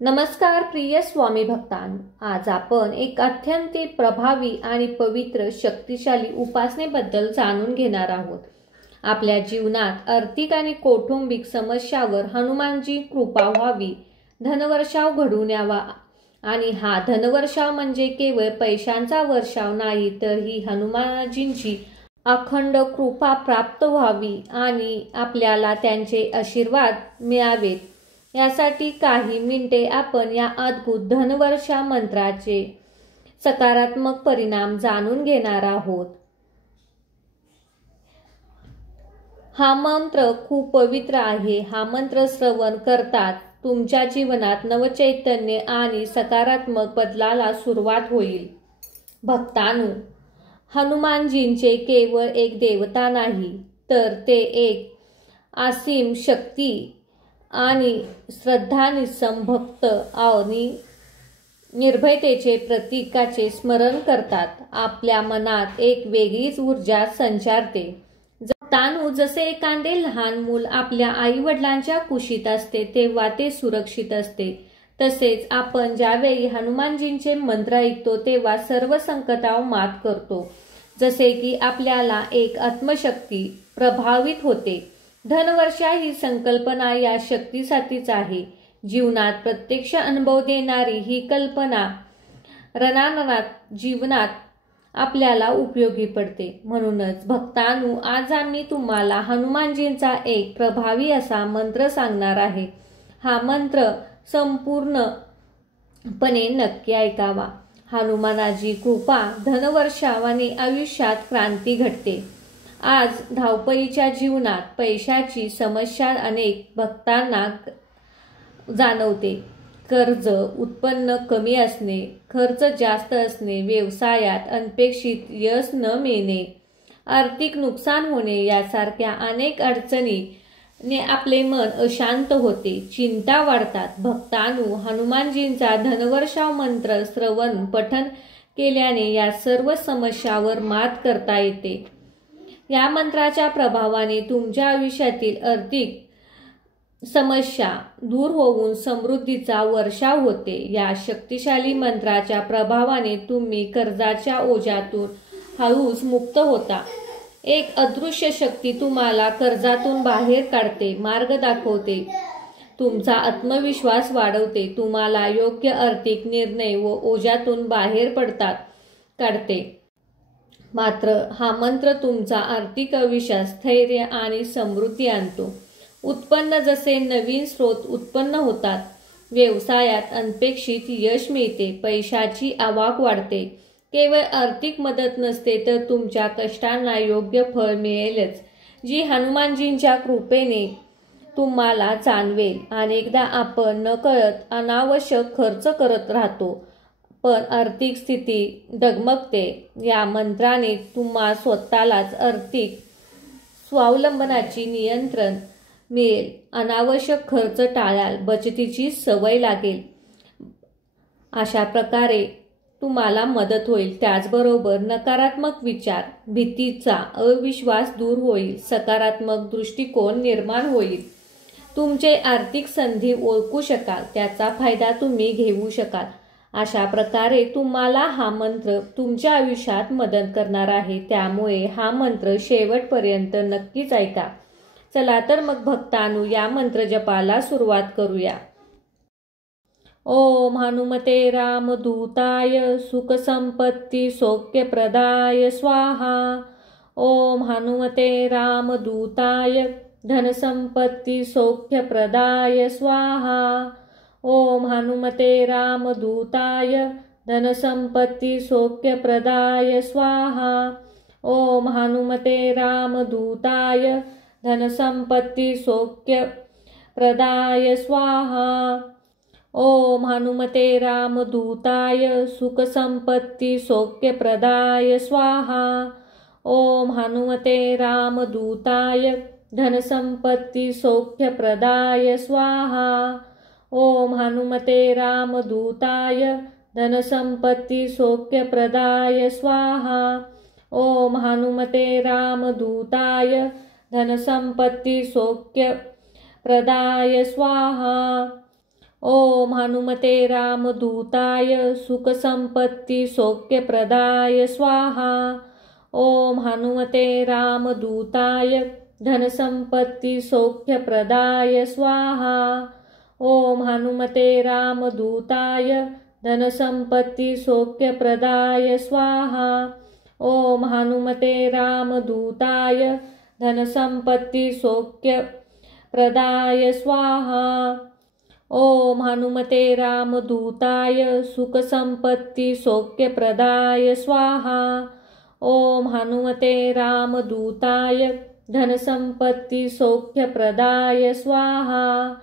नमस्कार प्रिय स्वामी भक्तांनो, आज आपण एक अत्यंत प्रभावी आणि पवित्र शक्तिशाली उपासनेबद्दल जाणून घेणार आहोत। आपल्या जीवनात आर्थिक आणि कौटुंबिक समस्यावर हनुमानजी कृपा व्हावी, धनवर्षाव घडून यावा आणि हा धनवर्षाव म्हणजे केवळ पैशांचा वर्षाव नाही, तर ही हनुमानजींची अखंड कृपा प्राप्त व्हावी आणि आपल्याला त्यांचे आशीर्वाद मिळावेत। यासाठी काही मिनिटे आपण या अद्भुत धनवर्षा मंत्राचे सकारात्मक परिणाम जाणून घेणार आहोत। हा मंत्र खूप पवित्र आहे। हा मंत्र श्रवण करतात तुमच्या जीवनात नवचैतन्य आणि सकारात्मक बदलाला सुरुवात होईल। भक्तांनो, हनुमानजींचे केवळ एक देवता नाही, तर ते एक असीम शक्ती आणि श्रद्धानिसम भक्त आणि निर्भयतेचे प्रतीकाचे स्मरण करतात। आपल्या मनात एक वेगळीच ऊर्जा संचारते। भक्तांनो, जसे एखादे लहान मूल आपल्या आई वडिलांच्या कुशीत असते तेव्हा ते सुरक्षित असते, तसेच आपण ज्यावेळी हनुमानजींचे मंत्र ऐकतो तेव्हा सर्व संकटावर मात करतो। जसे की आपल्याला एक आत्मशक्ती प्रभावित होते। धनवर्षा ही संकल्पना या शक्तीसाठीच आहे। जीवनात प्रत्यक्ष अनुभव देणारी ही कल्पना रणांगणात जीवनात आपल्याला उपयोगी पडते। म्हणूनच भक्तांनो, आज आम्ही तुम्हाला हनुमानजींचा एक प्रभावी असा मंत्र सांगणार आहे। हा मंत्र संपूर्णपणे नक्की ऐकावा। हनुमानाची कृपा धनवर्षावाने आयुष्यात क्रांती घडते। आज धावपळीच्या जीवनात पैशाची समस्या अनेक भक्तांना जाणवते। कर्ज, उत्पन्न कमी असणे, खर्च जास्त असणे, व्यवसायात अनपेक्षित यश न मिळणे, आर्थिक नुकसान होणे यासारख्या अनेक अडचणीने आपले मन अशांत होते, चिंता वाढतात। भक्तांनो, हनुमानजींचा धनवर्षाव मंत्र श्रवण पठण केल्याने या सर्व समस्यावर मात करता येते। या मंत्राच्या प्रभावाने तुमच्या आयुष्यातील आर्थिक समस्या दूर होऊन समृद्धीचा वर्षाव होते। या शक्तिशाली मंत्राच्या प्रभावाने तुम्ही कर्जाच्या ओझ्यातून हळूच मुक्त होता। एक अदृश्य शक्ती तुम्हाला कर्जातून बाहेर काढते, मार्ग दाखवते, तुमचा आत्मविश्वास वाढवते, तुम्हाला योग्य आर्थिक निर्णय व ओझ्यातून बाहेर काढते। मात्र हा मंत्र तुमचा आर्थिक आयुष्यात स्थैर्य आणि समृद्धी आणतो। उत्पन्न जसे नवीन स्रोत उत्पन्न होतात, व्यवसायात अनपेक्षित यश मिळते, पैशाची आवक वाढते। केवळ आर्थिक मदत नसते, तर तुमच्या कष्टांना योग्य फळ मिळेलच, जी हनुमानजींच्या कृपेने तुम्हाला जाणवेल। अनेकदा आपण नकळत अनावश्यक खर्च करत राहतो, पण आर्थिक स्थिती डगमगते। या मंत्राने तुम्हा स्वतःलाच आर्थिक स्वावलंबनाची नियंत्रण मिळेल, अनावश्यक खर्च टाळाल, बचतीची सवय लागेल। अशा प्रकारे तुम्हाला मदत होईल। त्याचबरोबर नकारात्मक विचार, भीतीचा अविश्वास दूर होईल, सकारात्मक दृष्टिकोन निर्माण होईल। तुमचे आर्थिक संधी ओळखू शकाल, त्याचा फायदा तुम्ही घेऊ शकाल। अशा प्रकारे तुम्हाला हा मंत्र तुमच्या आयुष्यात मदत करणार आहे। त्यामुळे हा मंत्र शेवटपर्यंत नक्कीच ऐका। चला तर मग भक्तांनो, या मंत्र जपाला सुरुवात करूया। ओम हनुमते रामदूताय सुख संपत्ती सौख्यप्रदाय स्वाहा। ओम हनुमते रामदूताय धनसंपत्ती सौख्यप्रदाय स्वाहा। ओम हनुमते रामदूताय धनसंपत्ती सौख्यप्रदाय स्वाहा। ओम हनुमते रामदूताय धनसंपत्ती सौख्यप्रदाय स्वाहा। ओम हनुमते रामदूताय सुख संपत्ती सौख्यप्रदाय स्वाहा। ओम हनुमते रामदूताय धनसंपत्ती सौख्यप्रदाय स्वाहा। ओम हनुमते रामदूताय धनसंपत्ती सौख्यप्रदाय स्वाहा। ओम हनुमते रामदूताय धनसंपत्ती सौख्यप्रदाय स्वाहा। ओम हनुमते रामदूताय सुखसंपत्ति सौख्यप्रदाय स्वाहा। ओम हनुमते रामदूताय धनसंपत्ति सौख्यप्रदाय स्वाहा। ओम हनुमते रामदूताय धनसंपत्ति सौख्यप्रदाय स्वाहा। ओम हनुमते रामदूताय धनसंपत्ति सौख्यप्रदाय स्वाहा। ओम हनुमते रामदूताय सुखसंपत्ति सौख्यप्रदाय स्वाहा। ओम हनुमते रामदूताय धनसंपत्ति सौख्यप्रदाय स्वाहा।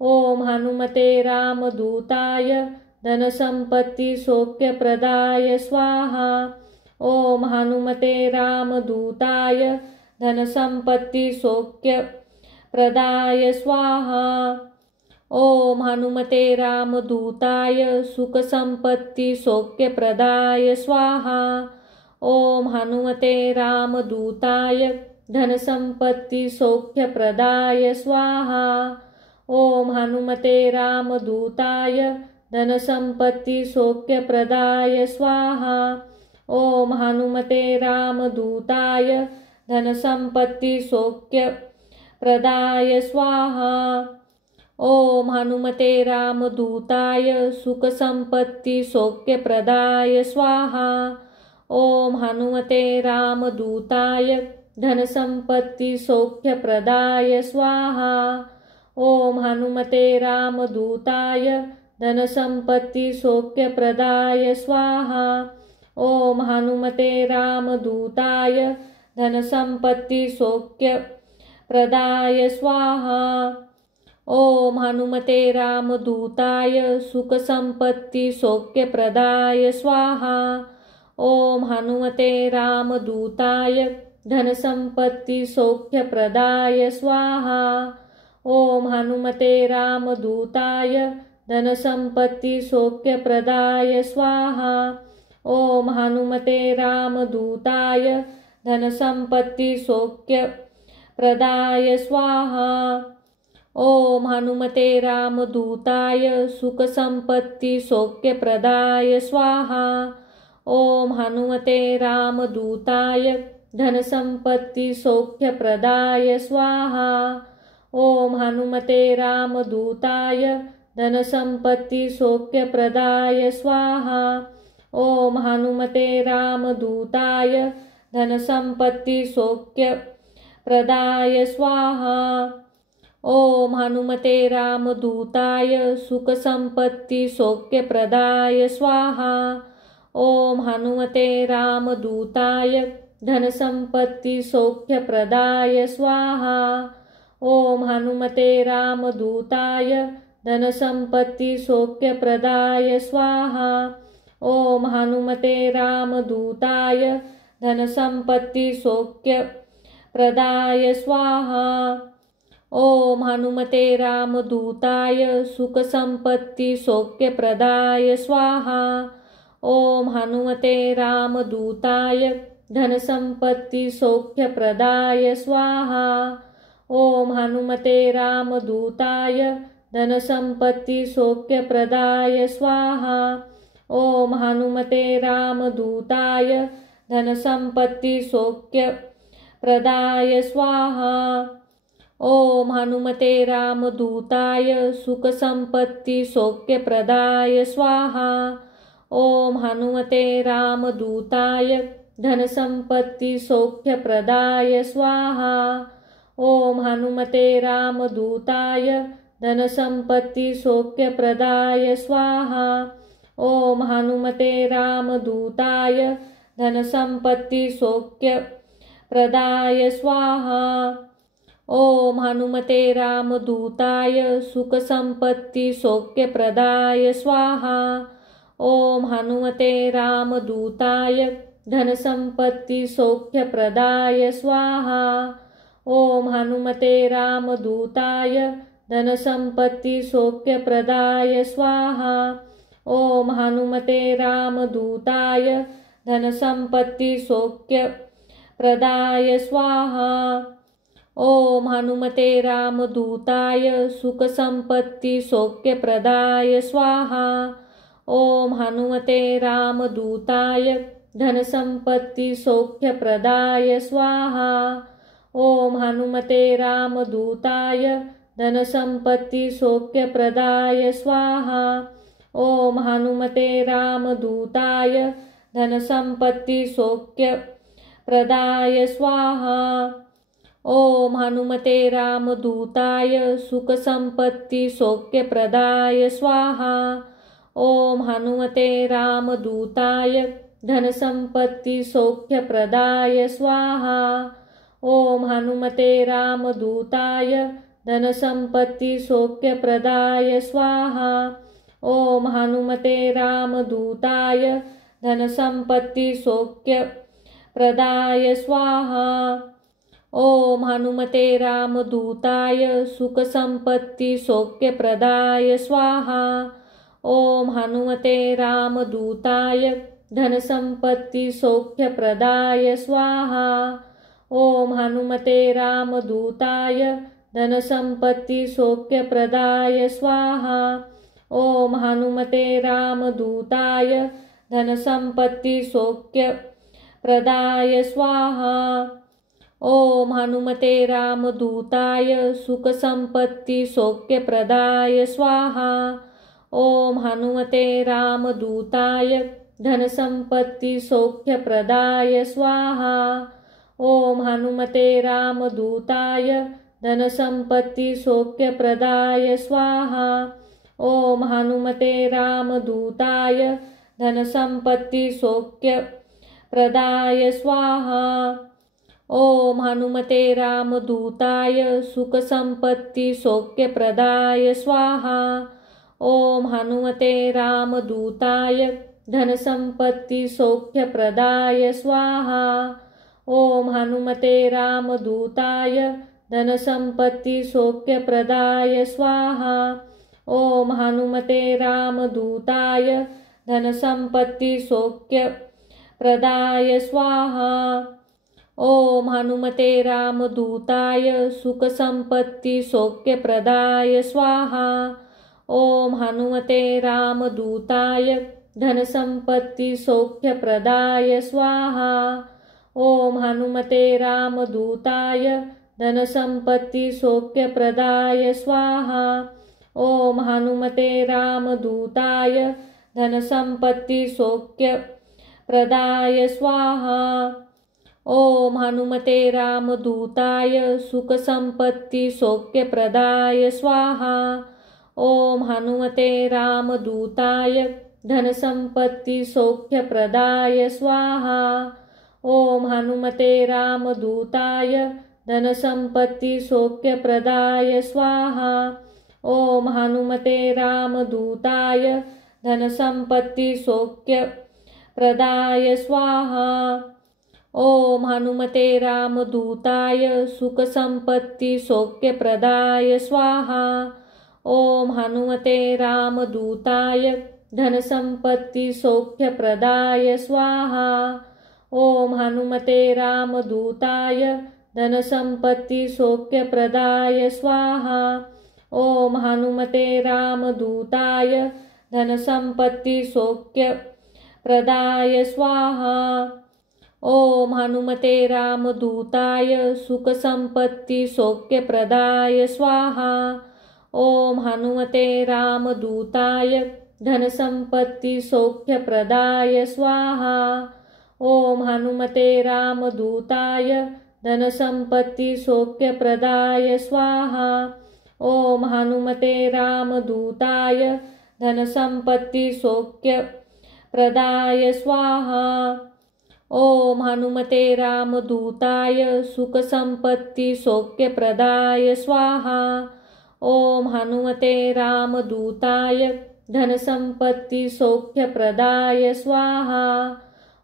ओम हनुमते रामदूताय धनसंपत्ति सौख्यप्रदाय स्वाहा। ओम हनुमते रामदूताय धनसंपत्ति सौख्यप्रदाय स्वाहा। ओम हनुमते रामदूताय सुखसंपत्ति सौख्यप्रदाय स्वाहा। ओम हनुमते रामदूताय धनसंपत्ति सौख्यप्रदाय स्वाहा। ओम हनुमते रामदूताय धनसंपत्ति सौख्यप्रदाय स्वाहा। ओम हनुमते रामदूताय धनसंपत्ति सौख्यप्रदाय स्वाहा। ओम हनुमते रामदूताय सुखसंपत्ति सौख्यप्रदाय स्वाहा। ओम हनुमते रामदूताय धनसंपत्ति सौख्यप्रदाय स्वाहा। ओम हनुमते रामदूताय धनसंपत्ति सौख्यप्रदाय स्वाहा। ओम हनुमते रामदूताय धनसंपत्ति सौख्यप्रदाय स्वाहा। ओम हनुमते रामदूताय सुखसंपत्ति सौख्यप्रदाय स्वाहा। ओम हनुमते रामदूताय धनसंपत्ति सौख्यप्रदाय स्वाहा। ओम हनुमते रामदूताय धनसंपत्ति सौख्यप्रदाय स्वाहा। ओम हनुमते रामदूताय धनसंपत्ति सौख्यप्रदाय स्वाहा। ओम हनुमते रामदूताय सुखसंपत्ति सौख्यप्रदाय स्वाहा। ओम हनुमते रामदूताय धनसंपत्ति सौख्यप्रदाय स्वाहा। ओम हनुमते रामदूताय धनसंपत्ति सौख्यप्रदाय स्वाहा। ओम हनुमते रामदूताय धनसंपत्ति सौख्यप्रदाय स्वाहा। ओम हनुमते रामदूताय सुखसंपत्ति सौख्यप्रदाय स्वाहा। ओम हनुमते रामदूताय धनसंपत्ति सौख्यप्रदाय स्वाहा। ओम हनुमते रामदूताय धनसंपत्ति सौख्यप्रदाय स्वाहा। ओम हनुमते रामदूताय धनसंपत्ति सौख्यप्रदाय स्वाहा। ओम हनुमते रामदूताय सुखसंपत्ति सौख्यप्रदाय स्वाहा। ओम हनुमते रामदूताय धनसंपत्ति सौख्यप्रदाय स्वाहा। ओम हनुमते रामदूताय धनसंपत्ति सौख्यप्रदाय स्वाहा। ओम हनुमते रामदूताय धनसंपत्ति सौख्यप्रदाय स्वाहा। ओम हनुमते रामदूताय सुखसंपत्ति सौख्यप्रदाय स्वाहा। ओम हनुमते रामदूताय धनसंपत्ति सौख्यप्रदाय स्वाहा। ओम हनुमते रामदूताय धनसंपत्ति सौख्यप्रदाय स्वाहा। ओम हनुमते रामदूताय धनसंपत्ति सौख्यप्रदाय स्वाहा। ओम हनुमते रामदूताय सुखसंपत्ति सौख्यप्रदाय स्वाहा। ओम हनुमते रामदूताय धनसंपत्ति सौख्यप्रदाय स्वाहा। ओम हनुमते रामदूताय धनसंपत्ति सौख्यप्रदाय स्वाहा। ओम हनुमते रामदूताय धनसंपत्ति सौख्यप्रदाय स्वाहा। ओम हनुमते रामदूताय सुखसंपत्ति सौख्यप्रदाय स्वाहा। ओम हनुमते रामदूताय धनसंपत्ति सौख्यप्रदाय स्वाहा। ओम हनुमते रामदूताय धनसंपत्ति सौख्यप्रदाय स्वाहा। ओम हनुमते रामदूताय धनसंपत्ति सौख्यप्रदाय स्वाहा। ओम हनुमते रामदूताय सुखसंपत्ति सौख्यप्रदाय स्वाहा। ओम हनुमते रामदूताय धनसंपत्ति सौख्यप्रदाय स्वाहा। ओम हनुमते रामदूताय धनसंपत्ति सौख्यप्रदाय स्वाहा। ओम हनुमते रामदूताय धनसंपत्ति सौख्यप्रदाय स्वाहा। ओम हनुमते रामदूताय सुखसंपत्ति सौख्यप्रदाय स्वाहा। ओम हनुमते रामदूताय धनसंपत्ति सौख्यप्रदाय स्वाहा। ओम हनुमते रामदूताय धनसंपत्ति सौख्यप्रदाय स्वाहा। ओम हनुमते रामदूताय धनसंपत्ति सौख्यप्रदाय स्वाहा। ओम हनुमते रामदूताय सुखसंपत्ति सौख्यप्रदाय स्वाहा। ओम हनुमते रामदूताय धनसंपत्ति सौख्यप्रदाय स्वाहा। ओम हनुमते रामदूताय धनसंपत्ति सौख्यप्रदाय स्वाहा। ओम हनुमते रामदूताय धनसंपत्ति सौख्यप्रदाय स्वाहा। ओम हनुमते रामदूताय सुखसंपत्ति सौख्यप्रदाय स्वाहा। ओम हनुमते रामदूताय धनसंपत्ति सौख्यप्रदाय स्वाहा। ओम हनुमते रामदूताय धनसंपत्ति सौख्यप्रदाय स्वाहा। ओम हनुमते रामदूताय धनसंपत्ति सौख्यप्रदाय स्वाहा। ओम हनुमते रामदूताय सुखसंपत्ति सौख्यप्रदाय स्वाहा। ओम हनुमते रामदूताय धनसंपत्ति सौख्यप्रदाय स्वाहा। ओम हनुमते रामदूताय धनसंपत्ति सौख्यप्रदाय स्वाहा। ओम हनुमते रामदूताय धनसंपत्ति सौख्यप्रदाय स्वाहा। ओम हनुमते रामदूताय सुखसंपत्ति सौख्यप्रदाय स्वाहा। ओम हनुमते रामदूताय धनसंपत्ति सौख्यप्रदाय स्वाहा। ओम हनुमते रामदूताय धनसंपत्ति सौख्यप्रदाय स्वाहा। ओम हनुमते रामदूताय धनसंपत्ति सौख्यप्रदाय स्वाहा। ओम हनुमते रामदूताय सुखसंपत्ति सौख्यप्रदाय स्वाहा। ओम हनुमते रामदूताय धनसंपत्ति सौख्यप्रदाय स्वाहा। ओम हनुमते रामदूताय धनसंपत्ति सौख्यप्रदाय स्वाहा। ओम हनुमते रामदूताय धनसंपत्ति सौख्यप्रदाय स्वाहा। ओम हनुमते रामदूताय सुखसंपत्ति सौख्यप्रदाय स्वाहा। ओम हनुमते रामदूताय धनसंपत्ति सौख्यप्रदाय स्वाहा। ओम हनुमते रामदूताय धनसंपत्ति सौख्यप्रदाय स्वाहा। ओम हनुमते रामदूताय धनसंपत्ति सौख्यप्रदाय स्वाहा। ओम हनुमते रामदूताय सुखसंपत्ति सौख्यप्रदाय स्वाहा। ओम हनुमते रामदूताय धनसंपत्ति सौख्यप्रदाय स्वाहा।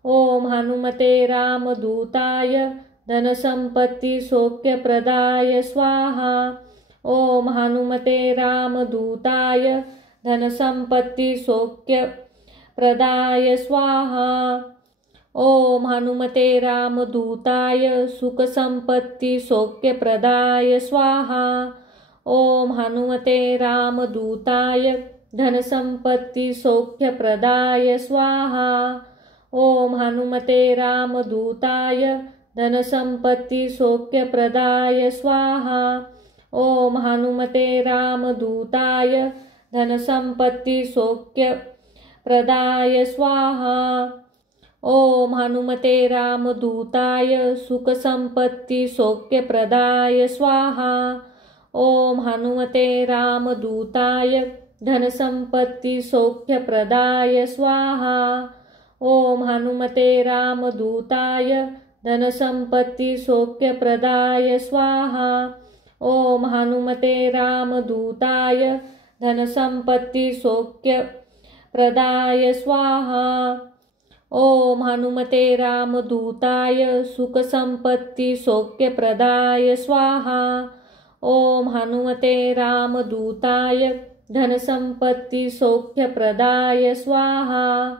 ओम हनुमते रामदूताय धनसंपत्ति सौख्यप्रदाय स्वाहा। ओम हनुमते रामदूताय धनसंपत्ति सौख्यप्रदाय स्वाहा। ओम हनुमते रामदूताय सुखसंपत्ति सौख्यप्रदाय स्वाहा। ओम हनुमते रामदूताय धनसंपत्ति सौख्यप्रदाय स्वाहा। ओम हनुमते रामदूताय धनसंपत्ति सौख्यप्रदाय स्वाहा। ओम हनुमते रामदूताय धनसंपत्ति सौख्यप्रदाय स्वाहा। ओम हनुमते रामदूताय सुखसंपत्ति सौख्यप्रदाय स्वाहा। ओम हनुमते रामदूताय धनसंपत्ति सौख्यप्रदाय स्वाहा। ओम हनुमते रामदूताय धनसंपत्ति सौख्यप्रदाय स्वाहा। ओम हनुमते रामदूताय धनसंपत्ति सौख्यप्रदाय स्वाहा। ओम हनुमते रामदूताय सुखसंपत्ति सौख्यप्रदाय स्वाहा। ओम हनुमते रामदूताय धनसंपत्ति सौख्यप्रदाय स्वाहा।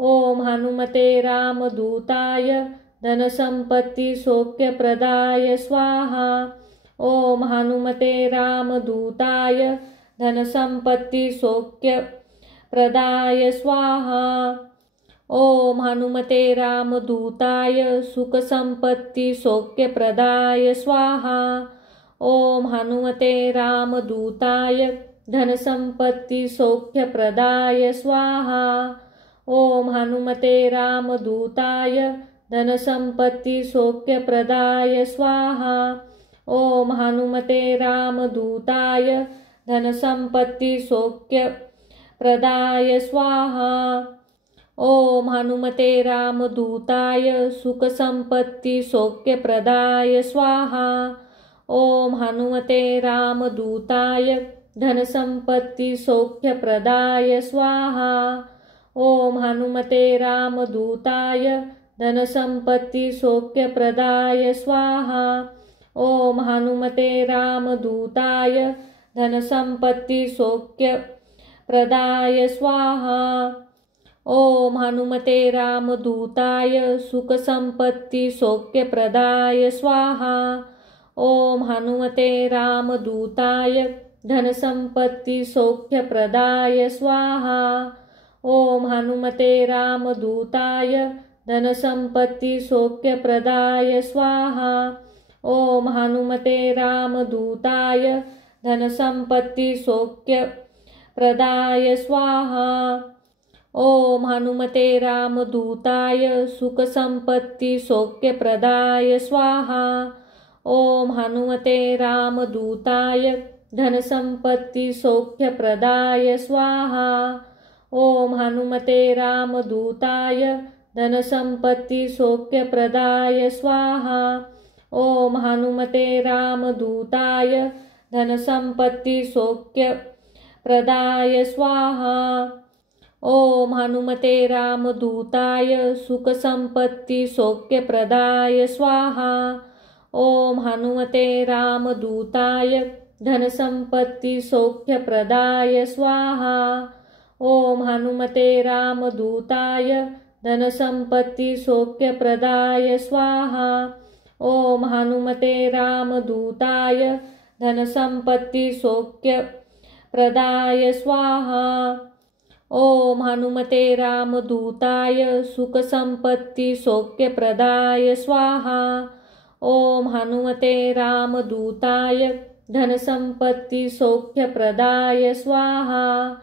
ओम हनुमते रामदूताय धनसंपत्ति सौख्यप्रदाय स्वाहा। ओम हनुमते रामदूताय धनसंपत्ति सौख्यप्रदाय स्वाहा। ओम हनुमते रामदूताय सुखसंपत्ति सौख्यप्रदाय स्वाहा। ओम हनुमते रामदूताय धनसंपत्ति सौख्यप्रदाय स्वाहा। ओम हनुमते रामदूताय धनसंपत्ति सौख्यप्रदाय स्वाहा। ओम हनुमते रामदूताय धनसंपत्ति सौख्यप्रदाय स्वाहा। ओम हनुमते रामदूताय सुखसंपत्ति सौख्यप्रदाय स्वाहा। ओम हनुमते रामदूताय धनसंपत्ति सौख्यप्रदाय स्वाहा। ओम हनुमते रामदूताय धनसंपत्ति सौख्यप्रदाय स्वाहा। ओम हनुमते रामदूताय धनसंपत्ति सौख्यप्रदाय स्वाहा। ओम हनुमते रामदूताय सुखसंपत्ति सौख्यप्रदाय स्वाहा। ओम हनुमते रामदूताय धनसंपत्ति सौख्यप्रदाय स्वाहा। ओम हनुमते रामदूताय धनसंपत्ति सौख्यप्रदाय स्वाहा। ओम हनुमते रामदूताय धनसंपत्ति सौख्यप्रदाय स्वाहा। ओम हनुमते रामदूताय सुखसंपत्ति सौख्यप्रदाय स्वाहा। ओम हनुमते रामदूताय धनसंपत्ति सौख्यप्रदाय स्वाहा। ओम हनुमते रामदूताय धनसंपत्ति सौख्यप्रदाय स्वाहा। ओम हनुमते रामदूताय धनसंपत्ति सौख्यप्रदाय स्वाहा। ओम हनुमते रामदूताय सुखसंपत्ति सौख्यप्रदाय स्वाहा। ओम हनुमते रामदूताय धनसंपत्ति सौख्यप्रदाय स्वाहा। ओम हनुमते रामदूताय धनसंपत्ति सौख्यप्रदाय स्वाहा। ओम हनुमते रामदूताय धनसंपत्ति सौख्यप्रदाय स्वाहा। ओम हनुमते रामदूताय सुखसंपत्ति सौख्यप्रदाय स्वाहा। ओम हनुमते रामदूताय धनसंपत्ति सौख्यप्रदाय स्वाहा।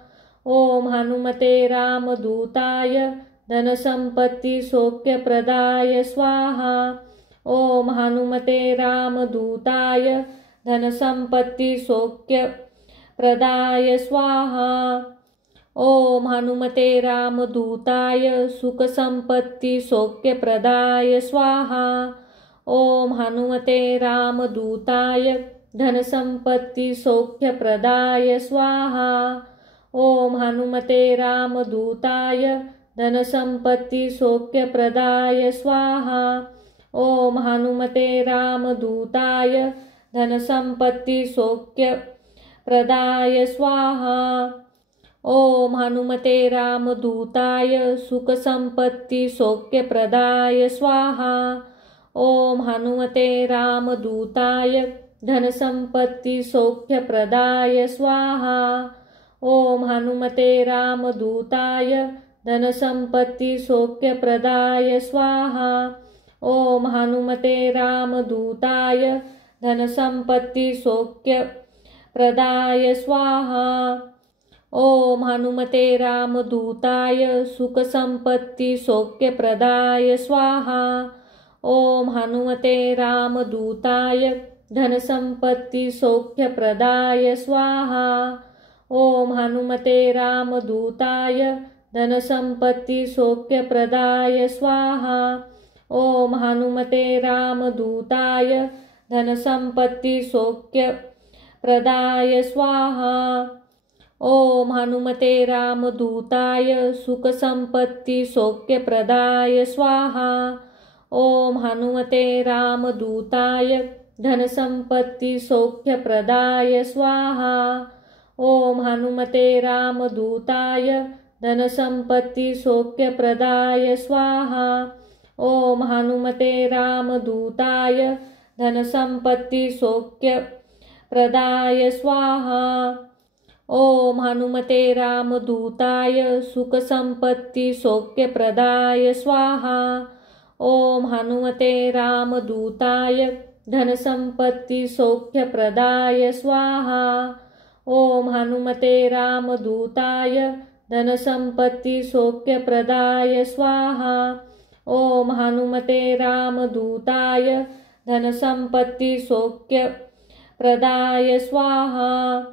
ओम हनुमते रामदूताय धनसंपत्ति सौख्यप्रदाय स्वाहा। ओम हनुमते रामदूताय धनसंपत्ति सौख्यप्रदाय स्वाहा। ओम हनुमते रामदूताय सुखसंपत्ति सौख्यप्रदाय स्वाहा। ओम हनुमते रामदूताय धनसंपत्ति सौख्यप्रदाय स्वाहा। ओम हनुमते रामदूताय धनसंपत्ति सौख्यप्रदाय स्वाहा। ओम हनुमते रामदूताय धनसंपत्ति सौख्यप्रदाय स्वाहा। ओम हनुमते रामदूताय सुखसंपत्ति सौख्यप्रदाय स्वाहा। ओम हनुमते रामदूताय धनसंपत्ति सौख्यप्रदाय स्वाहा। ओम हनुमते रामदूताय धनसंपत्ति सौख्यप्रदाय स्वाहा। ओम हनुमते रामदूताय धनसंपत्ति सौख्यप्रदाय स्वाहा। ओम हनुमते रामदूताय सुखसंपत्ति सौख्यप्रदाय स्वाहा। ओम हनुमते रामदूताय धनसंपत्ति सौख्यप्रदाय स्वाहा। ओम हनुमते रामदूताय धनसंपत्ति सौख्यप्रदाय स्वाहा। ओम हनुमते रामदूताय धनसंपत्ति सौख्यप्रदाय स्वाहा। ओम हनुमते रामदूताय सुखसंपत्ति सौख्यप्रदाय स्वाहा। ओम हनुमते रामदूताय धनसंपत्ति सौख्यप्रदाय स्वाहा। ओम हनुमते रामदूताय धनसंपत्ति सौख्यप्रदाय स्वाहा। ओम हनुमते रामदूताय धनसंपत्ति सौख्यप्रदाय स्वाहा। ओम हनुमते रामदूताय सुखसंपत्ति सौख्यप्रदाय स्वाहा। ओम हनुमते रामदूताय धनसंपत्ति सौख्यप्रदाय स्वाहा। ओम हनुमते रामदूताय धनसंपत्ति सौख्यप्रदाय स्वाहा। ओम हनुमते रामदूताय धनसंपत्ति सौख्यप्रदाय स्वाहा।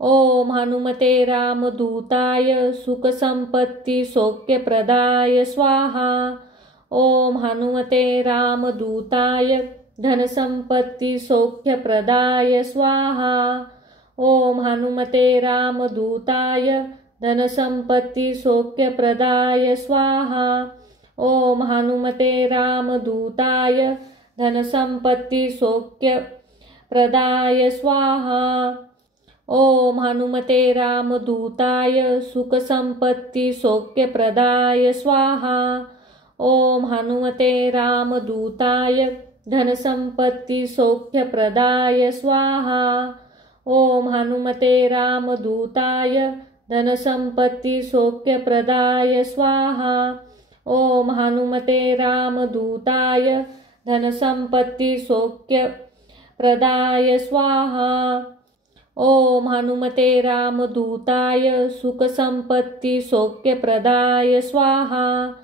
ओम हनुमते रामदूताय सुखसंपत्ति सौख्यप्रदाय स्वाहा। ओम हनुमते रामदूताय धनसंपत्ति सौख्यप्रदाय स्वाहा। ओम हनुमते रामदूताय धनसंपत्ति सौख्यप्रदाय स्वाहा। ओम हनुमते रामदूताय धनसंपत्ति सौख्यप्रदाय स्वाहा। ओम हनुमते रामदूताय सुखसंपत्ति सौख्यप्रदाय स्वाहा। ओम हनुमते रामदूताय धनसंपत्ति सौख्यप्रदाय स्वाहा। ओम हनुमते रामदूताय धनसंपत्ति सौख्यप्रदाय स्वाहा। ओम हनुमते रामदूताय धनसंपत्ति सौख्यप्रदाय स्वाहा। ओम हनुमते रामदूताय सुखसंपत्ति सौख्यप्रदाय स्वाहा।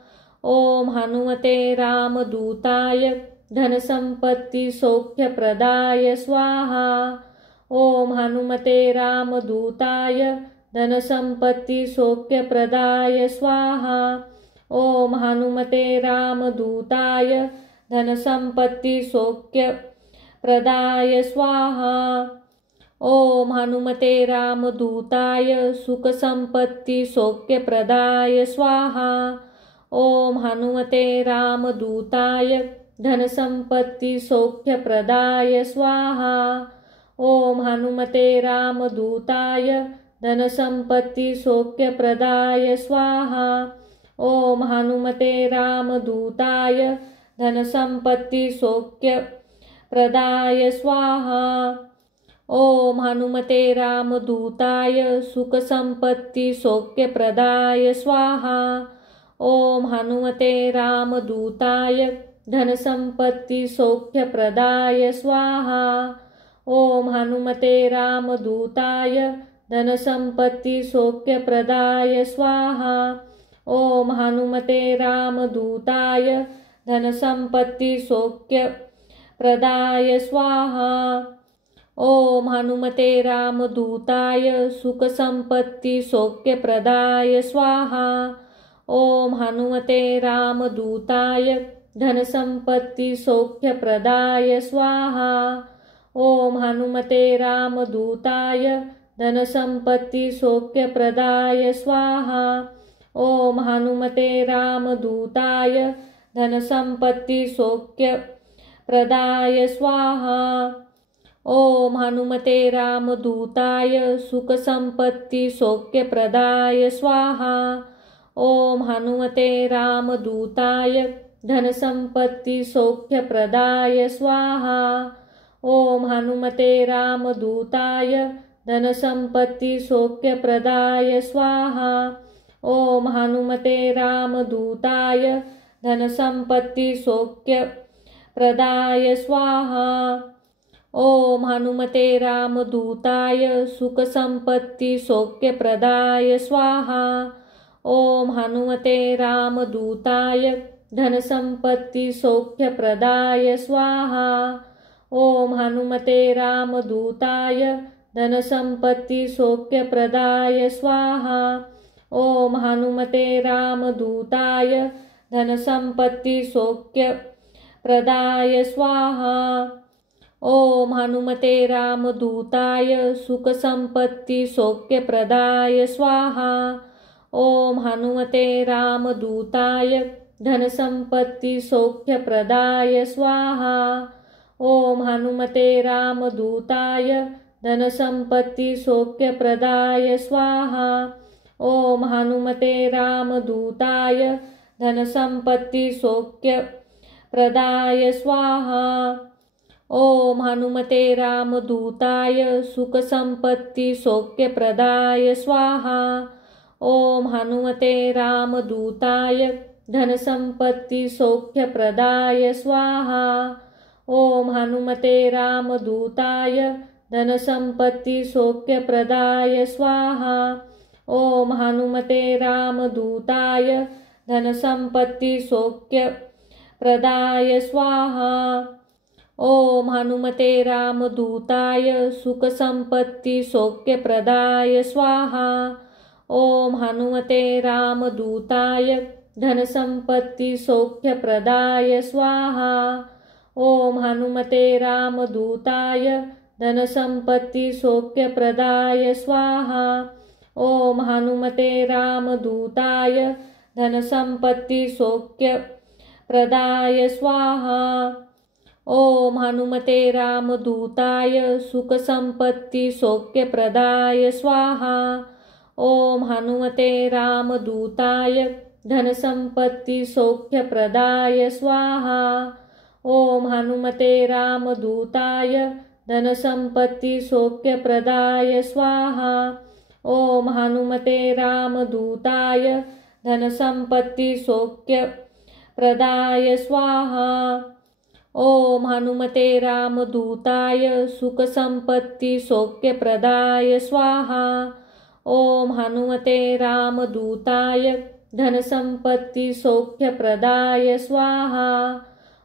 ओम हनुमते रामदूताय धनसंपत्ति सौख्यप्रदाय स्वाहा। ओम हनुमते रामदूताय धनसंपत्ति सौख्यप्रदाय स्वाहा। ओम हनुमते रामदूताय धनसंपत्ति सौख्यप्रदाय स्वाहा। ओम हनुमते रामदूताय सुखसंपत्ति सौख्यप्रदाय स्वाहा। ओम हनुमते रामदूताय धनसंपत्ति सौख्यप्रदाय स्वाहा। ओम हनुमते रामदूताय धनसंपत्ति सौख्यप्रदाय स्वाहा। ओम हनुमते रामदूताय धनसंपत्ति सौख्यप्रदाय स्वाहा। ओम हनुमते रामदूताय सुखसंपत्ति सौख्यप्रदाय स्वाहा। ओम हनुमते रामदूताय धनसंपत्ति सौख्यप्रदाय स्वाहा। ओम हनुमते रामदूताय धनसंपत्ति सौख्यप्रदाय स्वाहा। ओम हनुमते रामदूताय धनसंपत्ति सौख्यप्रदाय स्वाहा। ओम हनुमते रामदूताय सुखसंपत्ति सौख्यप्रदाय स्वाहा। ओम हनुमते रामदूताय धनसंपत्ति सौख्यप्रदाय स्वाहा। ओम हनुमते रामदूताय धनसंपत्ति सौख्यप्रदाय स्वाहा। ओम हनुमते रामदूताय धनसंपत्ति सौख्यप्रदाय स्वाहा। ओम हनुमते रामदूताय सुखसंपत्ति सौख्यप्रदाय स्वाहा। ओम हनुमते रामदूताय धनसंपत्ति सौख्यप्रदाय स्वाहा। ओम हनुमते रामदूताय धनसंपत्ति सौख्यप्रदाय स्वाहा। ओम हनुमते रामदूताय धनसंपत्ति सौख्यप्रदाय स्वाहा। ओम हनुमते रामदूताय सुखसंपत्ति सौख्यप्रदाय स्वाहा। ओम हनुमते रामदूताय धनसंपत्ति सौख्यप्रदाय स्वाहा। ओम हनुमते रामदूताय धनसंपत्ति सौख्यप्रदाय स्वाहा। ओम हनुमते रामदूताय धनसंपत्ति सौख्यप्रदाय स्वाहा। ओम हनुमते रामदूताय सुखसंपत्ति सौख्यप्रदाय स्वाहा। ओम हनुमते रामदूताय धनसंपत्ति सौख्यप्रदाय स्वाहा। ओम हनुमते रामदूताय धनसंपत्ति सौख्यप्रदाय स्वाहा। ओम हनुमते रामदूताय धनसंपत्ति सौख्यप्रदाय स्वाहा। ओम हनुमते रामदूताय सुखसंपत्ति सौख्यप्रदाय स्वाहा। ओम हनुमते रामदूताय धनसंपत्ति सौख्यप्रदाय स्वाहा। ओम हनुमते रामदूताय धनसंपत्ति सौख्यप्रदाय स्वाहा। ओम हनुमते रामदूताय धनसंपत्ति सौख्यप्रदाय स्वाहा। ओम हनुमते रामदूताय सुखसंपत्ति सौख्यप्रदाय स्वाहा। ओम हनुमते रामदूताय धनसंपत्ति सौख्यप्रदाय स्वाहा। ओम हनुमते रामदूताय धनसंपत्ति सौख्यप्रदाय स्वाहा। ओम हनुमते रामदूताय धनसंपत्ति सौख्यप्रदाय स्वाहा। ओम हनुमते रामदूताय सुखसंपत्ति सौख्यप्रदाय स्वाहा। ओम हनुमते रामदूताय धनसंपत्ति सौख्यप्रदाय स्वाहा। ओम हनुमते रामदूताय धनसंपत्ति सौख्यप्रदाय स्वाहा। ओम हनुमते रामदूताय धनसंपत्ति सौख्यप्रदाय स्वाहा। ओम हनुमते रामदूताय सुखसंपत्ति सौख्यप्रदाय स्वाहा। ओम हनुमते रामदूताय धनसंपत्ति सौख्यप्रदाय स्वाहा।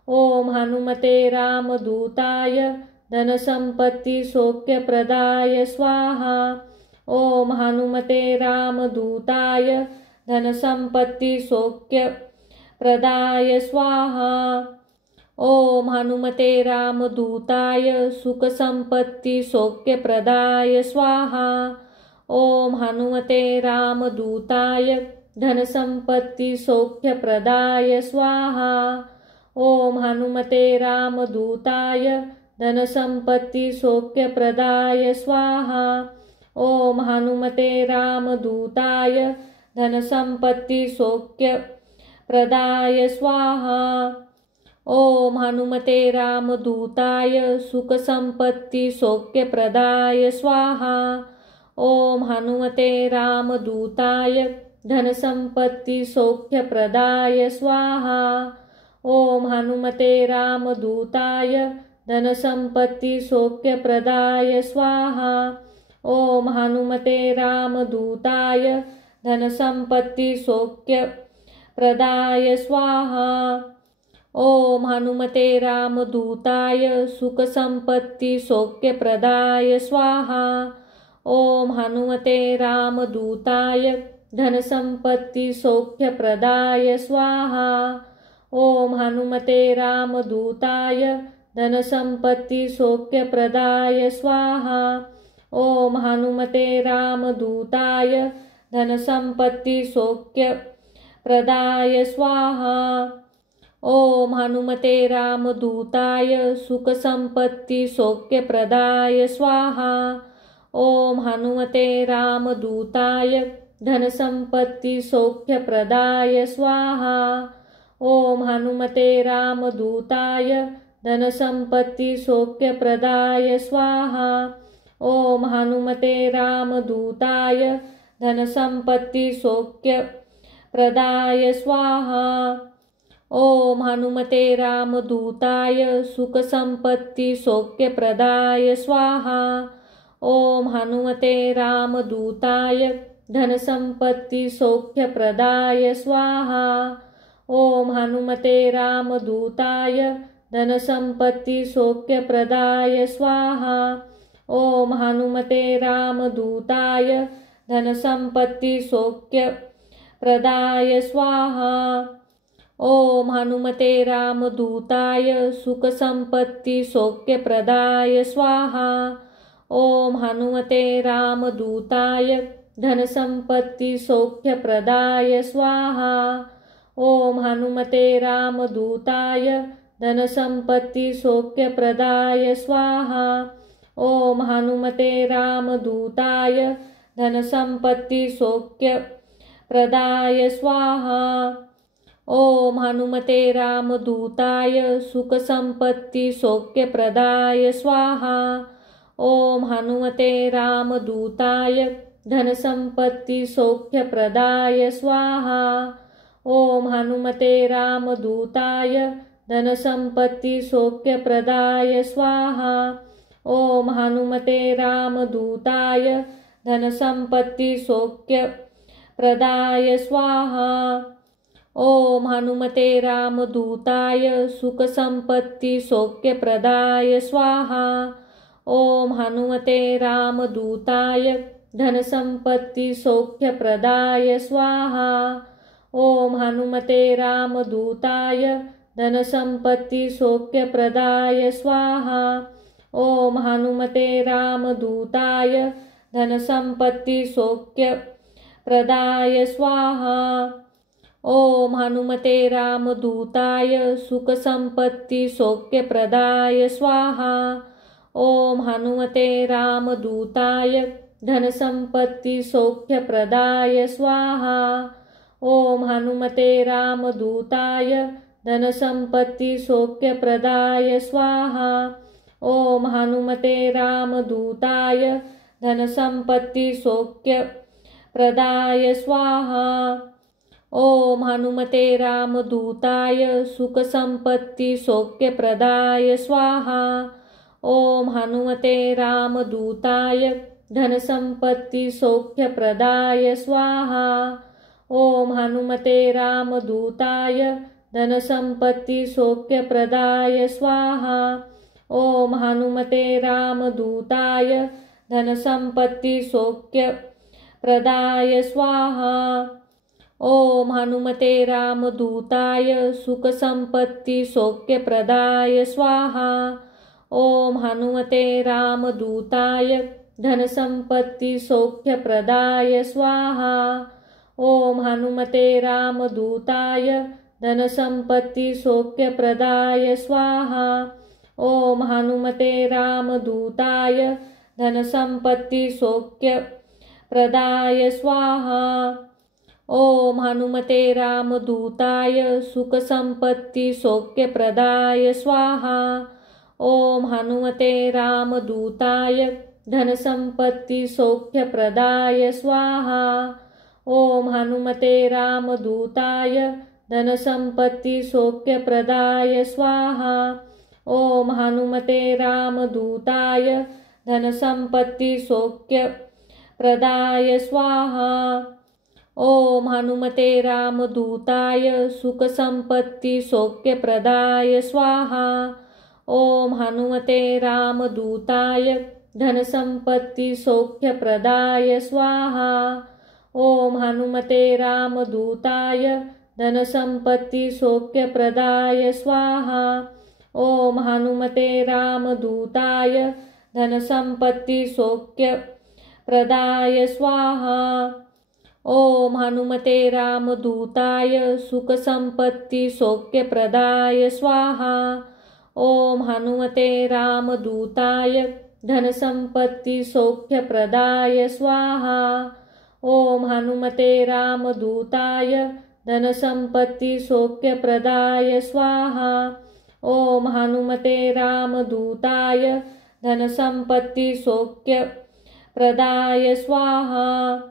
ओम हनुमते रामदूताय धनसंपत्ति सौख्यप्रदाय स्वाहा। ओम हनुमते रामदूताय धनसंपत्ति सौख्यप्रदाय स्वाहा। ओम हनुमते रामदूताय सुखसंपत्ति सौख्यप्रदाय स्वाहा। ओम हनुमते रामदूताय धनसंपत्ति सौख्यप्रदाय स्वाहा। ओम हनुमते रामदूताय धनसंपत्ति सौख्यप्रदाय स्वाहा। ओम हनुमते रामदूताय धनसंपत्ति सौख्यप्रदाय स्वाहा। ओम हनुमते रामदूताय सुखसंपत्ति सौख्यप्रदाय स्वाहा। ओम हनुमते रामदूताय धनसंपत्ति सौख्यप्रदाय स्वाहा। ओम हनुमते रामदूताय धनसंपत्ति सौख्यप्रदाय स्वाहा। ओम हनुमते रामदूताय धनसंपत्ति सौख्यप्रदाय स्वाहा। ओम हनुमते रामदूताय सुखसंपत्ति सौख्यप्रदाय स्वाहा। ओम हनुमते रामदूताय धनसंपत्ति सौख्यप्रदाय स्वाहा। ओम हनुमते रामदूताय धनसंपत्ति सौख्यप्रदाय स्वाहा। ओम हनुमते रामदूताय धनसंपत्ति सौख्यप्रदाय स्वाहा। ओम हनुमते रामदूताय सुखसंपत्ति सौख्यप्रदाय स्वाहा। ओम हनुमते रामदूताय धनसंपत्ति सौख्यप्रदाय स्वाहा। ओम हनुमते रामदूताय धनसंपत्ति सौख्यप्रदाय स्वाहा। ओम हनुमते रामदूताय धनसंपत्ति सौख्यप्रदाय स्वाहा। ओम हनुमते रामदूताय सुखसंपत्ति सौख्यप्रदाय स्वाहा। ओम हनुमते रामदूताय धनसंपत्ति सौख्यप्रदाय स्वाहा। ओम हनुमते रामदूताय धनसंपत्ति सौख्यप्रदाय स्वाहा। ओम हनुमते रामदूताय धनसंपत्ति सौख्यप्रदाय स्वाहा। ओम हनुमते रामदूताय सुखसंपत्ति सौख्यप्रदाय स्वाहा। ओम हनुमते रामदूताय धनसंपत्ति सौख्यप्रदाय स्वाहा। ओम हनुमते रामदूताय धनसंपत्ति सौख्यप्रदाय स्वाहा। ओम हनुमते रामदूताय धनसंपत्ति सौख्यप्रदाय स्वाहा। ओम हनुमते रामदूताय सुखसंपत्ति सौख्यप्रदाय स्वाहा। ओम हनुमते रामदूताय धनसंपत्ति सौख्यप्रदाय स्वाहा। ओम हनुमते रामदूताय धनसंपत्ति सौख्यप्रदाय स्वाहा। ओम हनुमते रामदूताय धनसंपत्ति सौख्यप्रदाय स्वाहा। ओम हनुमते रामदूताय सुखसंपत्ति सौख्यप्रदाय स्वाहा। ओम हनुमते रामदूताय धनसंपत्ति सौख्यप्रदाय स्वाहा। ओम हनुमते रामदूताय धनसंपत्ति सौख्यप्रदाय स्वाहा। ओम हनुमते रामदूताय धनसंपत्ति सौख्यप्रदाय स्वाहा। ओम हनुमते रामदूताय सुखसंपत्ति सौख्यप्रदाय स्वाहा। ओम हनुमते रामदूताय धनसंपत्ति सौख्यप्रदाय स्वाहा। ओम हनुमते रामदूताय धनसंपत्ति सौख्यप्रदाय स्वाहा। ओम हनुमते रामदूताय धनसंपत्ति सौख्यप्रदाय स्वाहा। ओम हनुमते रामदूताय सुखसंपत्ति सौख्यप्रदाय स्वाहा। ओम हनुमते रामदूताय धनसंपत्ति सौख्यप्रदाय स्वाहा। ओम हनुमते रामदूताय धनसंपत्ति सौख्यप्रदाय स्वाहा। ओम हनुमते रामदूताय धनसंपत्ति सौख्यप्रदाय स्वाहा। ओम हनुमते रामदूताय सुखसंपत्ति सौख्यप्रदाय स्वाहा। ओम हनुमते रामदूताय धनसंपत्ति सौख्यप्रदाय स्वाहा। ओम हनुमते रामदूताय धनसंपत्ति सौख्यप्रदाय स्वाहा। ओम हनुमते रामदूताय धनसंपत्ति सौख्यप्रदाय स्वाहा। ओम हनुमते रामदूताय सुखसंपत्ति सौख्यप्रदाय स्वाहा। ओम हनुमते रामदूताय धनसंपत्ति सौख्यप्रदाय स्वाहा। ओम हनुमते रामदूताय धनसंपत्ति सौख्यप्रदाय स्वाहा। ओम हनुमते रामदूताय धनसंपत्ति सौख्यप्रदाय स्वाहा। ओम हनुमते रामदूताय सुखसंपत्ति सौख्यप्रदाय स्वाहा। ओम हनुमते रामदूताय धनसंपत्ति सौख्यप्रदाय स्वाहा। ओम हनुमते रामदूताय धनसंपत्ति सौख्यप्रदाय स्वाहा। ओम हनुमते रामदूताय धनसंपत्ति सौख्यप्रदाय स्वाहा। ओम हनुमते रामदूताय सुखसंपत्ति सौख्यप्रदाय स्वाहा। ओम हनुमते रामदूताय धनसंपत्ति सौख्यप्रदाय स्वाहा। ओम हनुमते रामदूताय धनसंपत्ति सौख्यप्रदाय स्वाहा। ओम हनुमते रामदूताय धनसंपत्ति सौख्यप्रदाय स्वाहा।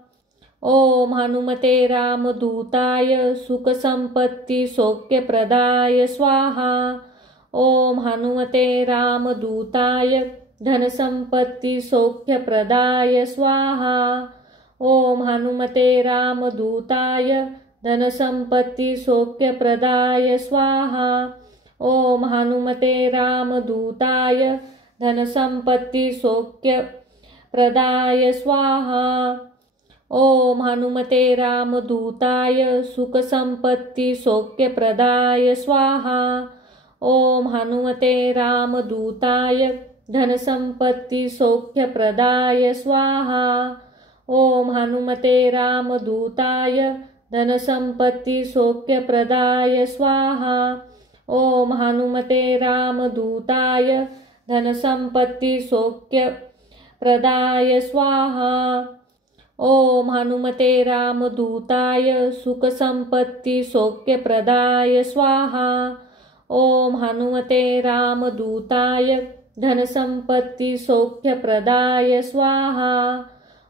ओम हनुमते रामदूताय सुखसंपत्ति सौख्यप्रदाय स्वाहा। ओम हनुमते रामदूताय धनसंपत्ति सौख्यप्रदाय स्वाहा। ओम हनुमते रामदूताय धनसंपत्ति सौख्यप्रदाय स्वाहा। ओम हनुमते रामदूताय धनसंपत्ति सौख्यप्रदाय स्वाहा। ओम हनुमते रामदूताय सुखसंपत्ति सौख्यप्रदाय स्वाहा। ओम हनुमते रामदूताय धनसंपत्ति सौख्यप्रदाय स्वाहा। ओम हनुमते रामदूताय धनसंपत्ति सौख्यप्रदाय स्वाहा। ओम हनुमते रामदूताय धनसंपत्ति सौख्यप्रदाय स्वाहा। ओम हनुमते रामदूताय सुखसंपत्ति सौख्यप्रदाय स्वाहा। ओम हनुमते रामदूताय धनसंपत्ति सौख्यप्रदाय स्वाहा।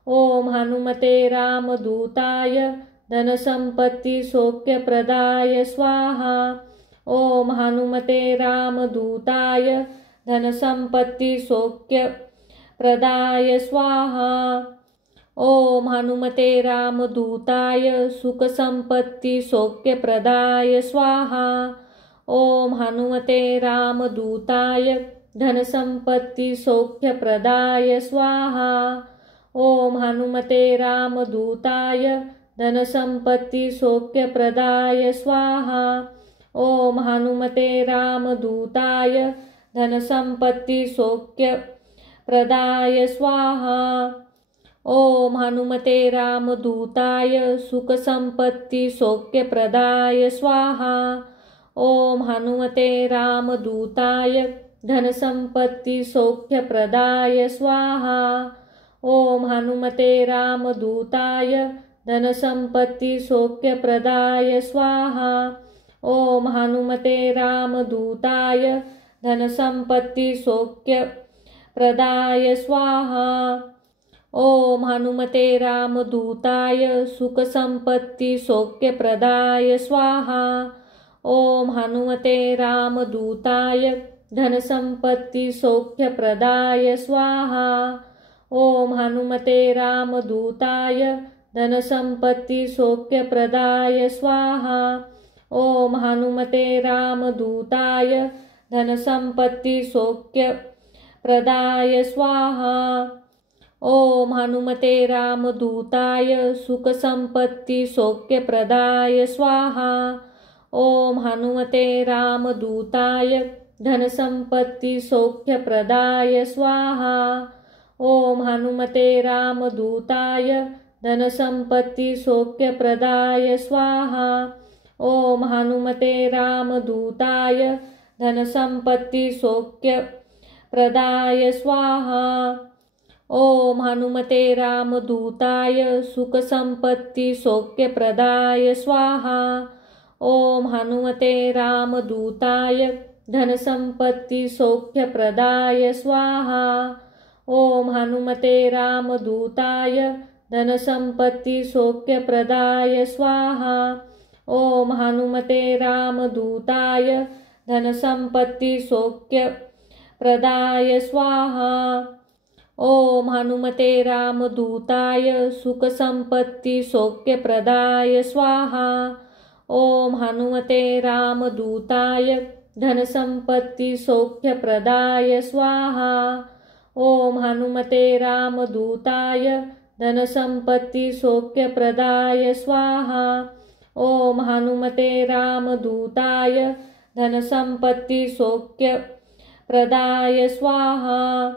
ओम हनुमते रामदूताय धनसंपत्ति सौख्यप्रदाय स्वाहा। ओम हनुमते रामदूताय धनसंपत्ति सौख्यप्रदाय स्वाहा। ओम हनुमते रामदूताय सुखसंपत्ति सौख्यप्रदाय स्वाहा। ओम हनुमते रामदूताय धनसंपत्ति सौख्यप्रदाय स्वाहा। ओम हनुमते रामदूताय धनसंपत्ति सौख्यप्रदाय स्वाहा। ओम हनुमते रामदूताय धनसंपत्ति सौख्यप्रदाय स्वाहा। ओम हनुमते रामदूताय सुखसंपत्ति सौख्यप्रदाय स्वाहा। ओम हनुमते रामदूताय धनसंपत्ति सौख्यप्रदाय स्वाहा। ओम हनुमते रामदूताय धनसंपत्ति सौख्यप्रदाय स्वाहा। ओम हनुमते रामदूताय धनसंपत्ति सौख्यप्रदाय स्वाहा। ओम हनुमते रामदूताय सुखसंपत्ति सौख्यप्रदाय स्वाहा। ओम हनुमते रामदूताय धनसंपत्ति सौख्यप्रदाय स्वाहा। ओम हनुमते रामदूताय धनसंपत्ति सौख्यप्रदाय स्वाहा। ओम हनुमते रामदूताय धनसंपत्ति सौख्यप्रदाय स्वाहा। ओम हनुमते रामदूताय सुखसंपत्ति सौख्यप्रदाय स्वाहा। ओम हनुमते रामदूताय धनसंपत्ति सौख्यप्रदाय स्वाहा। ओम हनुमते रामदूताय धनसंपत्ति सौख्यप्रदाय स्वाहा। ओम हनुमते रामदूताय धनसंपत्ति सौख्यप्रदाय स्वाहा। ओम हनुमते रामदूताय सुखसंपत्ति सौख्यप्रदाय स्वाहा। ओम हनुमते रामदूताय धनसंपत्ति सौख्यप्रदाय स्वाहा। ओम हनुमते रामदूताय धनसंपत्ति सौख्यप्रदाय स्वाहा। ओम हनुमते रामदूताय धनसंपत्ति सौख्यप्रदाय स्वाहा। ओम हनुमते रामदूताय सुखसंपत्ति सौख्यप्रदाय स्वाहा। ओम हनुमते रामदूताय धनसंपत्ति सौख्यप्रदाय स्वाहा। ओम हनुमते रामदूताय धनसंपत्ति सौख्यप्रदाय स्वाहा। ओम हनुमते रामदूताय धनसंपत्ति सौख्यप्रदाय स्वाहा।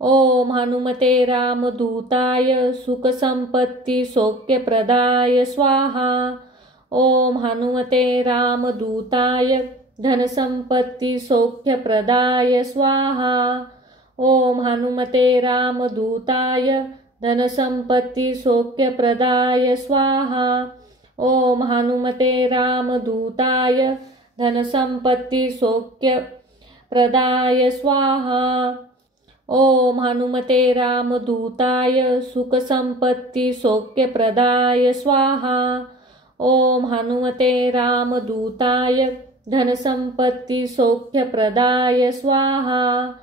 ओम हनुमते रामदूताय सुखसंपत्ति सौख्यप्रदाय स्वाहा। ओम हनुमते रामदूताय धनसंपत्ति सौख्यप्रदाय स्वाहा। ओम हनुमते रामदूताय धनसंपत्ति सौख्यप्रदाय स्वाहा। ओम हनुमते रामदूताय धनसंपत्ति सौख्यप्रदाय स्वाहा। ओम हनुमते रामदूताय सुखसंपत्ति सौख्यप्रदाय स्वाहा। ओम हनुमते रामदूताय धनसंपत्ति सौख्यप्रदाय स्वाहा।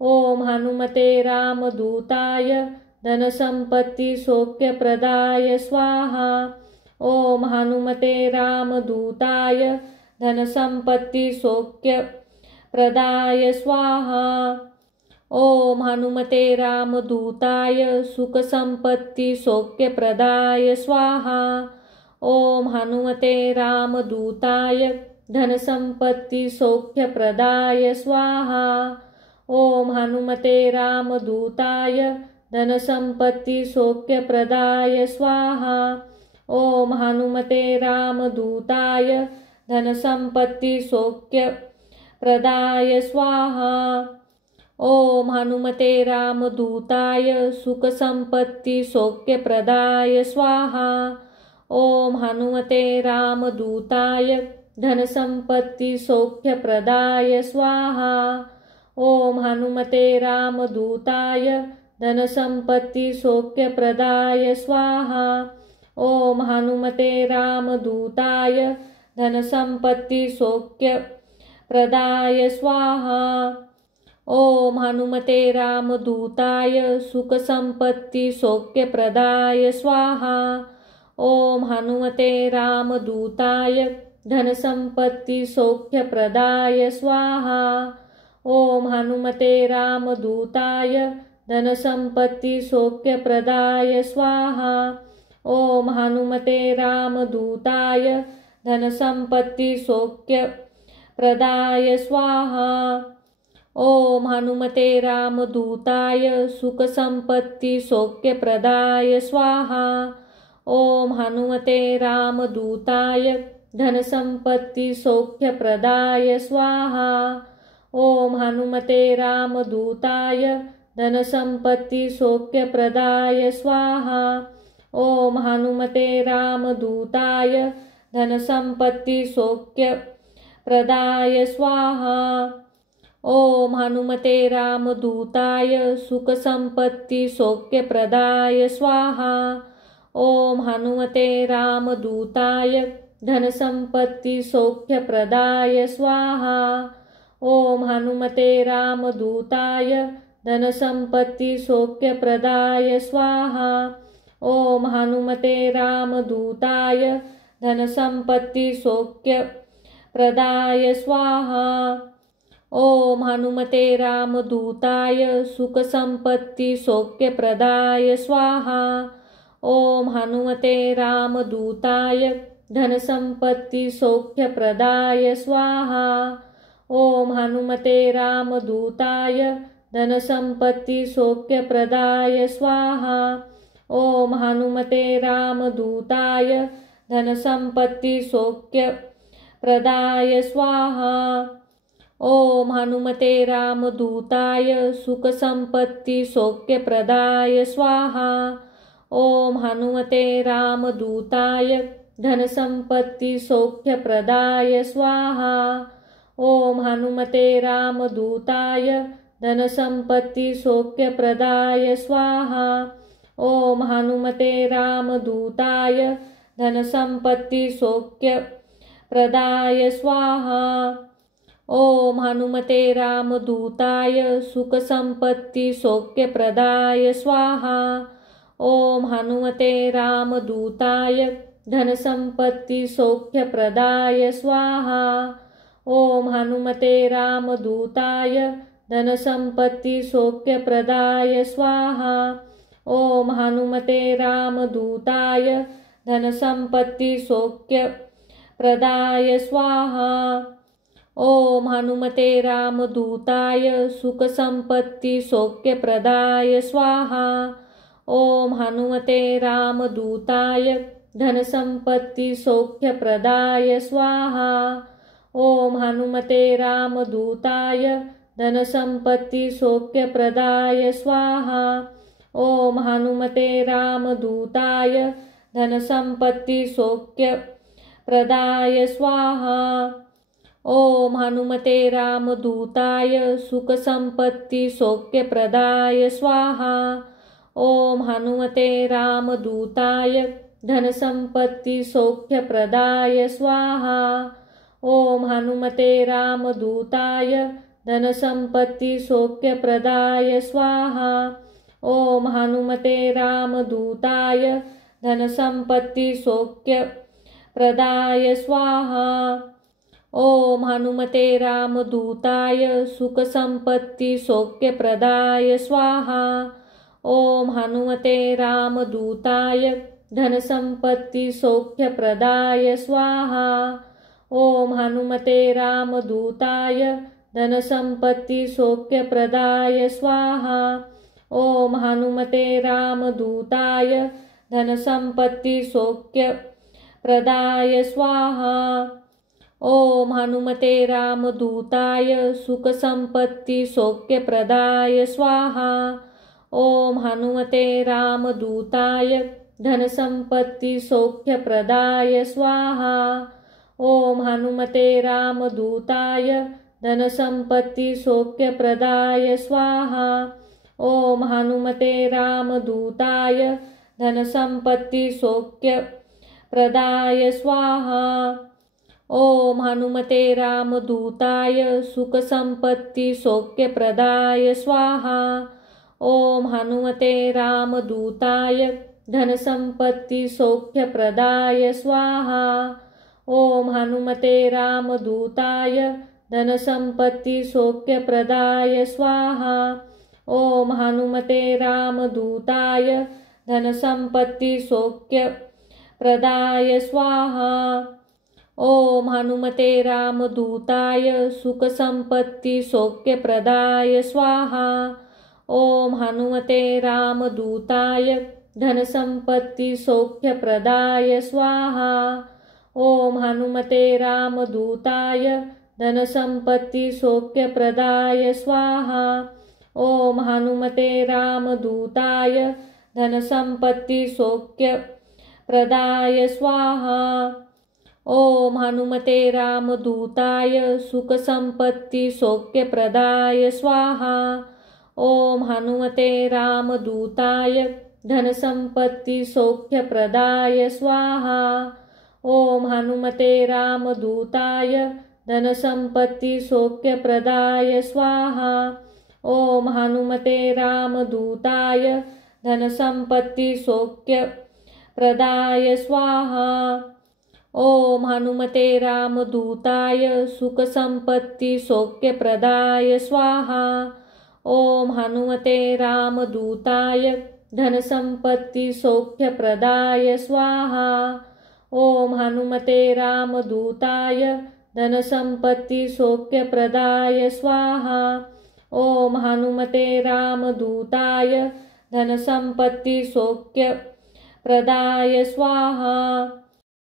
ओम हनुमते रामदूताय धनसंपत्ति सौख्यप्रदाय स्वाहा। ओम हनुमते रामदूताय धनसंपत्ति सौख्यप्रदाय स्वाहा। ओम हनुमते रामदूताय सुखसंपत्ति सौख्यप्रदाय स्वाहा। ओम हनुमते रामदूताय धनसंपत्ति सौख्यप्रदाय स्वाहा। ओम हनुमते रामदूताय धनसंपत्ति सौख्यप्रदाय स्वाहा। ओम हनुमते रामदूताय धनसंपत्ति सौख्यप्रदाय स्वाहा। ओम हनुमते रामदूताय सुखसंपत्ति सौख्यप्रदाय स्वाहा। ओम हनुमते रामदूताय धनसंपत्ति सौख्यप्रदाय स्वाहा। ओम हनुमते रामदूताय धनसंपत्ति सौख्यप्रदाय स्वाहा। ओम हनुमते रामदूताय धनसंपत्ति सौख्यप्रदाय स्वाहा। ओम हनुमते रामदूताय सुखसंपत्ति सौख्यप्रदाय स्वाहा। ओम हनुमते रामदूताय धनसंपत्ति सौख्यप्रदाय स्वाहा। ओम हनुमते रामदूताय धनसंपत्ति सौख्यप्रदाय स्वाहा। ओम हनुमते रामदूताय धनसंपत्ति सौख्यप्रदाय स्वाहा। ओम हनुमते रामदूताय सुखसंपत्ति सौख्यप्रदाय स्वाहा। ओम हनुमते रामदूताय धनसंपत्ति सौख्यप्रदाय स्वाहा। ओम हनुमते रामदूताय धनसंपत्ति सौख्यप्रदाय स्वाहा। ओम हनुमते रामदूताय धनसंपत्ति सौख्यप्रदाय स्वाहा। ओम हनुमते रामदूताय सुखसंपत्ति सौख्यप्रदाय स्वाहा। ओम हनुमते रामदूताय धनसंपत्ति सौख्यप्रदाय स्वाहा। ओम हनुमते रामदूताय धनसंपत्ति सौख्यप्रदाय स्वाहा। ओम हनुमते रामदूताय धनसंपत्ति सौख्यप्रदाय स्वाहा। ओम हनुमते रामदूताय सुखसंपत्ति सौख्यप्रदाय स्वाहा। ओम हनुमते रामदूताय धनसंपत्ति सौख्यप्रदाय स्वाहा। ओम हनुमते रामदूताय धनसंपत्ति सौख्यप्रदाय स्वाहा। ओम हनुमते रामदूताय धनसंपत्ति सौख्यप्रदाय स्वाहा। ओम हनुमते रामदूताय सुखसंपत्ति सौख्यप्रदाय स्वाहा। ओम हनुमते रामदूताय धनसंपत्ति सौख्यप्रदाय स्वाहा। ओम हनुमते रामदूताय धनसंपत्ति सौख्यप्रदाय स्वाहा। ओम हनुमते रामदूताय धनसंपत्ति सौख्यप्रदाय स्वाहा। ओम हनुमते रामदूताय सुखसंपत्ति सौख्यप्रदाय स्वाहा। ओम हनुमते रामदूताय धनसंपत्ति सौख्यप्रदाय स्वाहा। ओम हनुमते रामदूताय धनसंपत्ति सौख्यप्रदाय स्वाहा। ओम हनुमते रामदूताय धनसंपत्ति सौख्यप्रदाय स्वाहा। ओम हनुमते रामदूताय सुखसंपत्ति सौख्यप्रदाय स्वाहा। ओम हनुमते रामदूताय धनसंपत्ति सौख्यप्रदाय स्वाहा। ओम हनुमते रामदूताय धनसंपत्ति सौख्यप्रदाय स्वाहा। ओम हनुमते रामदूताय धनसंपत्ति सौख्यप्रदाय स्वाहा। ओम हनुमते रामदूताय सुखसंपत्ति सौख्यप्रदाय स्वाहा। ओम हनुमते रामदूताय धनसंपत्ति सौख्यप्रदाय स्वाहा। ओम हनुमते रामदूताय धनसंपत्ति सौख्यप्रदाय स्वाहा। ओम हनुमते रामदूताय धनसंपत्ति सौख्यप्रदाय स्वाहा। ओम हनुमते रामदूताय सुखसंपत्ति सौख्यप्रदाय स्वाहा। ओम हनुमते रामदूताय धनसंपत्ति सौख्यप्रदाय स्वाहा। ओम हनुमते रामदूताय धनसंपत्ति सौख्यप्रदाय स्वाहा। ओम हनुमते रामदूताय धनसंपत्ति सौख्यप्रदाय स्वाहा। ओम हनुमते रामदूताय सुखसंपत्ति सौख्यप्रदाय स्वाहा। ओम हनुमते रामदूताय धनसंपत्ति सौख्यप्रदाय स्वाहा। ओम हनुमते रामदूताय धनसंपत्ति सौख्यप्रदाय स्वाहा। ओम हनुमते रामदूताय धनसंपत्ति सौख्यप्रदाय स्वाहा। ओम हनुमते रामदूताय सुखसंपत्ति सौख्यप्रदाय स्वाहा। ओम हनुमते रामदूताय धनसंपत्ति सौख्यप्रदाय स्वाहा। ओम हनुमते रामदूताय धनसंपत्ति सौख्यप्रदाय स्वाहा। ओम हनुमते रामदूताय धनसंपत्ति सौख्यप्रदाय स्वाहा। ओम हनुमते रामदूताय सुखसंपत्ति सौख्यप्रदाय स्वाहा। ओम हनुमते रामदूताय धनसंपत्ति सौख्यप्रदाय स्वाहा। ओम हनुमते रामदूताय धनसंपत्ति सौख्यप्रदाय स्वाहा। ओम हनुमते रामदूताय धनसंपत्ति सौख्यप्रदाय स्वाहा। ओम हनुमते रामदूताय सुखसंपत्ति सौख्यप्रदाय स्वाहा। ओम हनुमते रामदूताय धनसंपत्ति सौख्यप्रदाय स्वाहा। ओम हनुमते रामदूताय धनसंपत्ति सौख्यप्रदाय स्वाहा। ओम हनुमते रामदूताय धनसंपत्ति सौख्यप्रदाय स्वाहा। ओम हनुमते रामदूताय धनसंपत्ति सौख्यप्रदाय स्वाहा। ओम हनुमते रामदूताय धनसंपत्ति सौख्यप्रदाय स्वाहा। ओम हनुमते रामदूताय धनसंपत्ति सौख्यप्रदाय स्वाहा। ओम हनुमते रामदूताय धनसंपत्ति ओम हनुमते रामदूताय सुखसंपत्ति सौख्यप्रदाय स्वाहा। ओम हनुमते रामदूताय धनसंपत्ति सौख्यप्रदाय स्वाहा। ओम हनुमते रामदूताय धनसंपत्ति सौख्यप्रदाय स्वाहा। ओम हनुमते रामदूताय धनसंपत्ति सौख्यप्रदाय स्वाहा।